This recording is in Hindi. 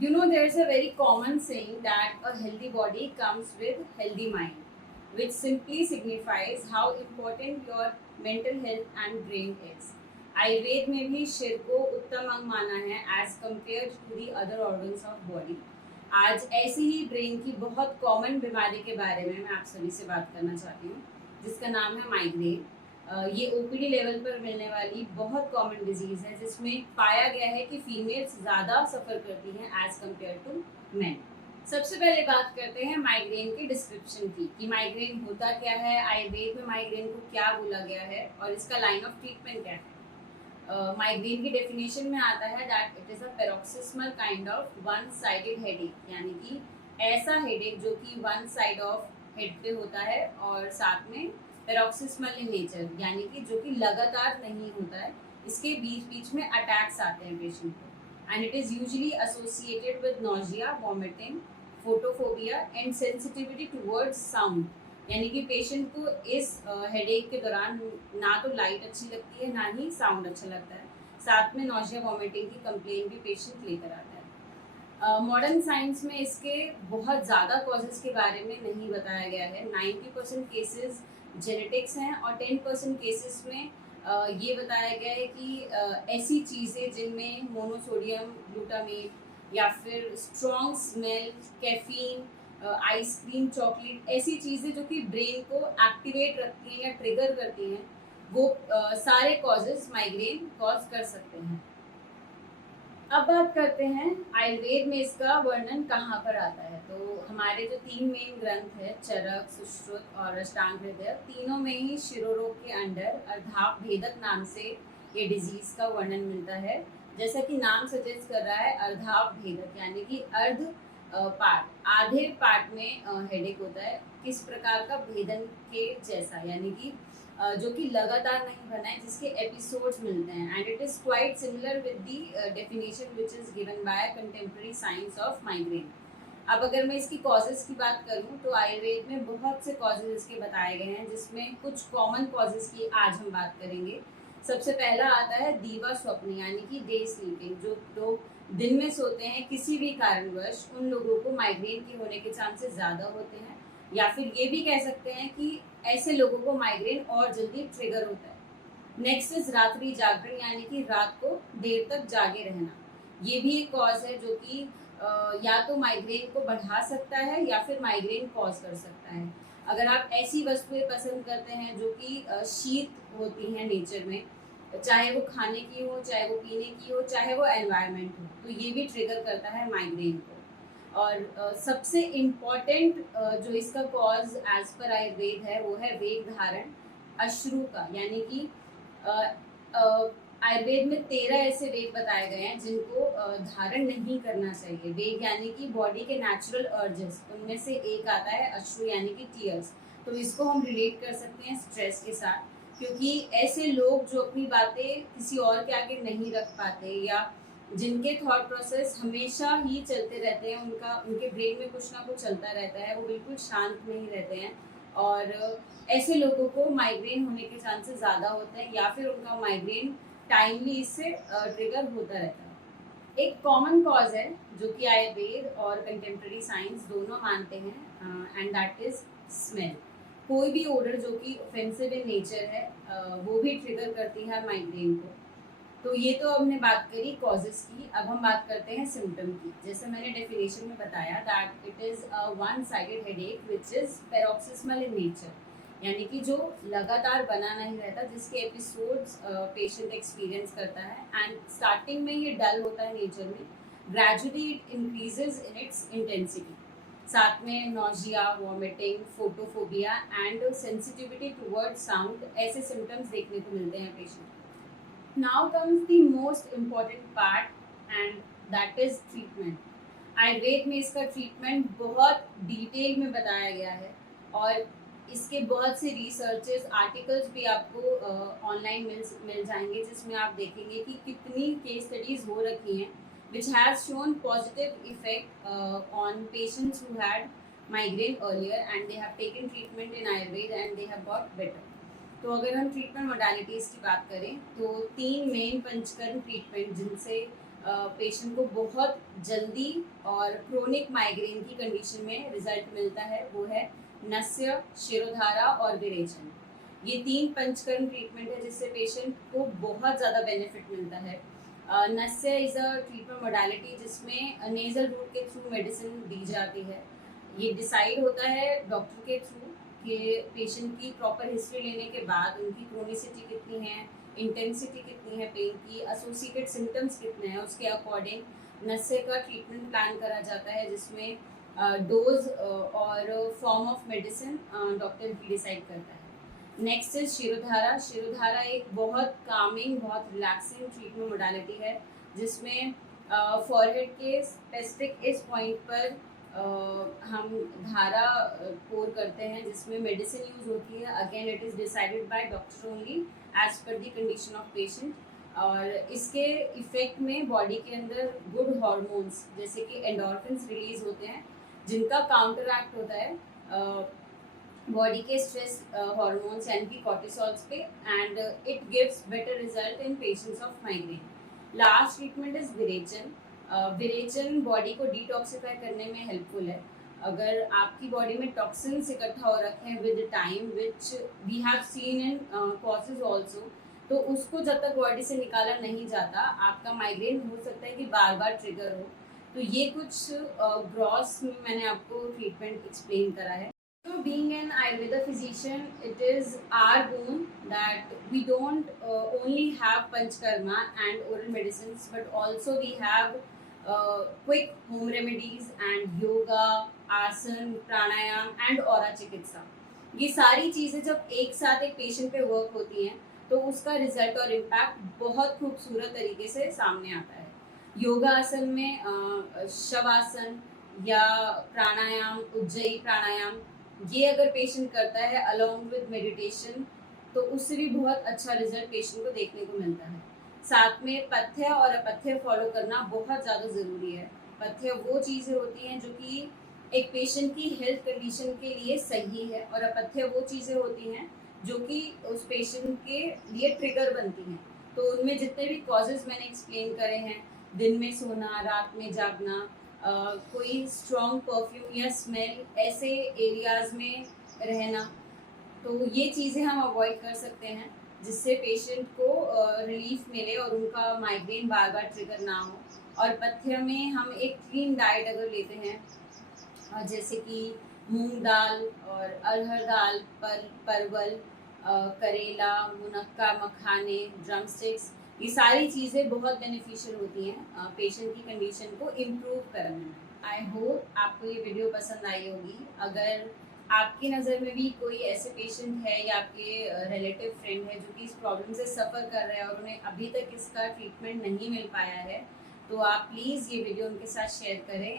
You know, there's a very common saying that a healthy body comes with healthy mind, which simply signifies how important your mental health and brain is. Ayurveda में भी सिर को उत्तम अंग माना है as compared to the other organs of body. आज ऐसी ही ब्रेन की बहुत कॉमन बीमारी के बारे में मैं आप सभी से बात करना चाहती हूँ, जिसका नाम है माइग्रेन। ये ओपीडी लेवल पर मिलने वाली बहुत कॉमन डिजीज़ है, जिसमें पाया गया है कि फीमेल्स ज़्यादा सफ़र करती हैं एज़ कम्पेयर टू मैन। सबसे पहले बात करते हैं माइग्रेन के डिस्क्रिप्शन की कि माइग्रेन होता क्या है, आयुर्वेद में माइग्रेन को क्या बोला गया है और इसका लाइन ऑफ ट्रीटमेंट क्या है। माइग्रेन की डेफिनेशन में आता है that it is a paroxysmal kind of one sided headache, यानी कि ऐसा हेडेक जो कि वन साइड ऑफ हेड पे होता है और साथ में पैरोक्सिस्मल इन नेचर, यानी कि जो कि लगातार नहीं होता है, इसके बीच बीच में अटैक्स आते हैं पेशेंट को। And it is usually associated with nausea, vomiting, photophobia and sensitivity towards sound, यानी कि पेशेंट को इस हेडेक के दौरान ना तो लाइट अच्छी लगती है, ना ही साउंड अच्छा लगता है। साथ में नोजिया, वॉमिटिंग की कंप्लेन भी पेशेंट लेकर आता है। मॉडर्न साइंस में इसके बहुत ज़्यादा कॉजेज़ के बारे में नहीं बताया गया है। 90% केसेस जेनेटिक्स हैं और 10% केसेस में ये बताया गया है कि ऐसी चीज़ें जिनमें मोनोसोडियम ग्लूटामेट या फिर strong smell, caffeine, ice cream, chocolate, ऐसी चीज़ें जो कि ब्रेन को एक्टिवेट रखती हैं या ट्रिगर करती हैं, वो सारे कॉजेज़ माइग्रेन कॉज कर सकते हैं। अब बात करते हैं आयुर्वेद में इसका वर्णन कहाँ पर आता है। तो हमारे जो 3 मेन ग्रंथ है, चरक, सुश्रुत और अष्टांग हृदय, तीनों में ही शिरोरोग के अंडर अर्धाप भेदक नाम से ये डिजीज का वर्णन मिलता है। जैसा कि नाम सजेस्ट कर रहा है, अर्धाप भेदक, यानी कि अर्ध पार्ट, आधे पार्ट में हेडेक होता है। किस प्रकार का? भेदन के जैसा, यानी कि जो कि लगातार नहीं बना है, जिसके एपिसोड्स मिलते हैं। And it is quite similar with the definition which is given by contemporary science of migraine. अब अगर मैं इसकी कॉजेज़ की बात करूं तो आयुर्वेद में बहुत से कॉजेज़ इसके बताए गए हैं, जिसमें कुछ कॉमन कॉजेज़ की आज हम बात करेंगे। सबसे पहला आता है दीवा स्वप्न, यानी कि डे स्लीपिंग। जो लोग दिन में सोते हैं किसी भी कारणवश, उन लोगों को माइग्रेन के होने के चांसेस ज़्यादा होते हैं, या फिर ये भी कह सकते हैं कि ऐसे लोगों को माइग्रेन और जल्दी ट्रिगर होता है। नेक्स्ट इज रात्रि जागरण, यानी कि रात को देर तक जागे रहना। ये भी एक कॉज है जो कि या तो माइग्रेन को बढ़ा सकता है या फिर माइग्रेन कॉज कर सकता है। अगर आप ऐसी वस्तुएं पसंद करते हैं जो कि शीत होती हैं नेचर में, चाहे वो खाने की हो, चाहे वो पीने की हो, चाहे वो एनवायरनमेंट हो, तो ये भी ट्रिगर करता है माइग्रेन को। और सबसे इम्पॉर्टेंट जो इसका कॉज एज पर आयुर्वेद है, वो है वेग धारण अश्रु का, यानी कि आयुर्वेद में 13 ऐसे वेग बताए गए हैं जिनको धारण नहीं करना चाहिए। वेग यानी कि बॉडी के नेचुरल अर्जेस, उनमें से एक आता है अश्रु, यानी कि टीयर्स। तो इसको हम रिलेट कर सकते हैं स्ट्रेस के साथ, क्योंकि ऐसे लोग जो अपनी बातें किसी और के आगे नहीं रख पाते, या जिनके थॉट प्रोसेस हमेशा ही चलते रहते हैं, उनके ब्रेन में कुछ ना कुछ चलता रहता है, वो बिल्कुल शांत नहीं रहते हैं, और ऐसे लोगों को माइग्रेन होने के चांसेस ज़्यादा होते हैं, या फिर उनका माइग्रेन टाइमली इससे ट्रिगर होता रहता है। एक कॉमन कॉज है जो कि आयुर्वेद और कंटेम्प्रेरी साइंस दोनों मानते हैं, एंड दैट इज स्मेल। कोई भी ओडर जो कि ऑफेंसिव इन नेचर है, वो भी ट्रिगर करती है माइग्रेन को। तो ये तो हमने बात करी कॉजेस की। अब हम बात करते हैं सिम्टम की। जैसे मैंने डेफिनेशन में बताया that it is a one sided headache which is paroxysmal in nature, यानी कि जो लगातार बना नहीं रहता, जिसके एपिसोड्स पेशेंट एक्सपीरियंस करता है। एंड स्टार्टिंग में ये डल होता है नेचर में, gradually it increases in its intensity. साथ में nausea, vomiting, photophobia and sensitivity toward sound, ऐसे सिम्टम्स देखने को मिलते हैं patient. Now comes the most important part, and that is treatment. Ayurveda में इसका ट्रीटमेंट बहुत डिटेल में बताया गया है, और इसके बहुत से रिसर्चेस, आर्टिकल्स भी आपको ऑनलाइन मिल जाएंगे, जिसमें आप देखेंगे कि कितनी केस स्टडीज हो रखी हैं which has shown positive effect on patients who had migraine earlier, and they have taken treatment in Ayurveda and they have got better. तो अगर हम ट्रीटमेंट मोडालिटीज़ की बात करें तो 3 मेन पंचकर्म ट्रीटमेंट, जिनसे पेशेंट को बहुत जल्दी और क्रोनिक माइग्रेन की कंडीशन में रिजल्ट मिलता है, वो है नस्य, शिरोधारा और विरेचन। ये 3 पंचकर्म ट्रीटमेंट है जिससे पेशेंट को बहुत ज़्यादा बेनिफिट मिलता है। नस्य इज़ अ ट्रीटमेंट मोडालिटी जिसमें नेजल रूट के थ्रू मेडिसिन दी जाती है। ये डिसाइड होता है डॉक्टर के थ्रू कि पेशेंट की प्रॉपर हिस्ट्री लेने के बाद उनकी क्रोनिसिटी कितनी है, इंटेंसिटी कितनी है पेन की, एसोसिएटेड सिम्टम्स कितने हैं, उसके अकॉर्डिंग नस्य का ट्रीटमेंट प्लान करा जाता है जिसमें डोज और form of medicine doctor he decide करता है। Next is shirodhara. शिरोधारा एक बहुत कामिंग, बहुत रिलैक्सिंग ट्रीटमेंट मोडालिटी है जिसमें फॉरहेड के स्पेसिफिक इस पॉइंट पर हम धारा पोर करते हैं जिसमें मेडिसिन यूज होती है। Again it is decided by doctor only as per the condition of patient. और इसके इफेक्ट में बॉडी के अंदर गुड हार्मोन्स जैसे कि एंडोर्फिन्स रिलीज होते हैं जिनका काउंटर एक्ट होता है बॉडी के स्ट्रेस हार्मोन्स यानी कि कॉर्टिसोल्स पे, and it gives better result in patients of migraine. Last treatment is विरेचन। विरेचन बॉडी को डिटॉक्सिफाई करने में हेल्पफुल है। अगर आपकी बॉडी में टॉक्सिन्स इकट्ठा हो रखे हैं with time which we have seen in causes also, तो उसको जब तक बॉडी से निकाला नहीं जाता आपका माइग्रेन हो सकता है कि बार बार ट्रिगर हो। तो ये कुछ ग्रॉस में मैंने आपको ट्रीटमेंट एक्सप्लेन करा है। So being an Ayurveda physician, it is our boon that we don't only have Panchkarma and oral medicines, but also we have quick home remedies and yoga, asan, pranayam and aura chikitsa. ये सारी चीज़ें जब एक साथ एक पेशेंट पे वर्क होती हैं तो उसका रिजल्ट और इम्पैक्ट बहुत खूबसूरत तरीके से सामने आता है। योगा आसन में शवासन या प्राणायाम, उज्जयी प्राणायाम, ये अगर पेशेंट करता है अलोंग विद मेडिटेशन तो उससे भी बहुत अच्छा रिजल्ट पेशेंट को देखने को मिलता है। साथ में पथ्य और अपथ्य फॉलो करना बहुत ज़्यादा ज़रूरी है। पथ्य वो चीज़ें होती हैं जो कि एक पेशेंट की हेल्थ कंडीशन के लिए सही है, और अपथ्य वो चीज़ें होती हैं जो कि उस पेशेंट के लिए ट्रिगर बनती हैं। तो उनमें जितने भी कॉजेज़ मैंने एक्सप्लेन करे हैं, दिन में सोना, रात में जागना, कोई स्ट्रॉन्ग परफ्यूम या स्मेल ऐसे एरियाज में रहना, तो ये चीज़ें हम अवॉइड कर सकते हैं जिससे पेशेंट को रिलीफ मिले और उनका माइग्रेन बार बार ट्रिगर ना हो। और पथ्य में हम एक क्लीन डाइट अगर लेते हैं जैसे कि मूंग दाल और अरहर दाल, परवल, करेला, मुनक्का, मखाने, ड्रम स्टिक्स, ये सारी चीज़ें बहुत बेनिफिशियल होती हैं पेशेंट की कंडीशन को इम्प्रूव करने में। आई होप आपको ये वीडियो पसंद आई होगी। अगर आपकी नज़र में भी कोई ऐसे पेशेंट है या आपके रिलेटिव फ्रेंड है जो कि इस प्रॉब्लम से सफ़र कर रहे हैं और उन्हें अभी तक इसका ट्रीटमेंट नहीं मिल पाया है, तो आप प्लीज़ ये वीडियो उनके साथ शेयर करें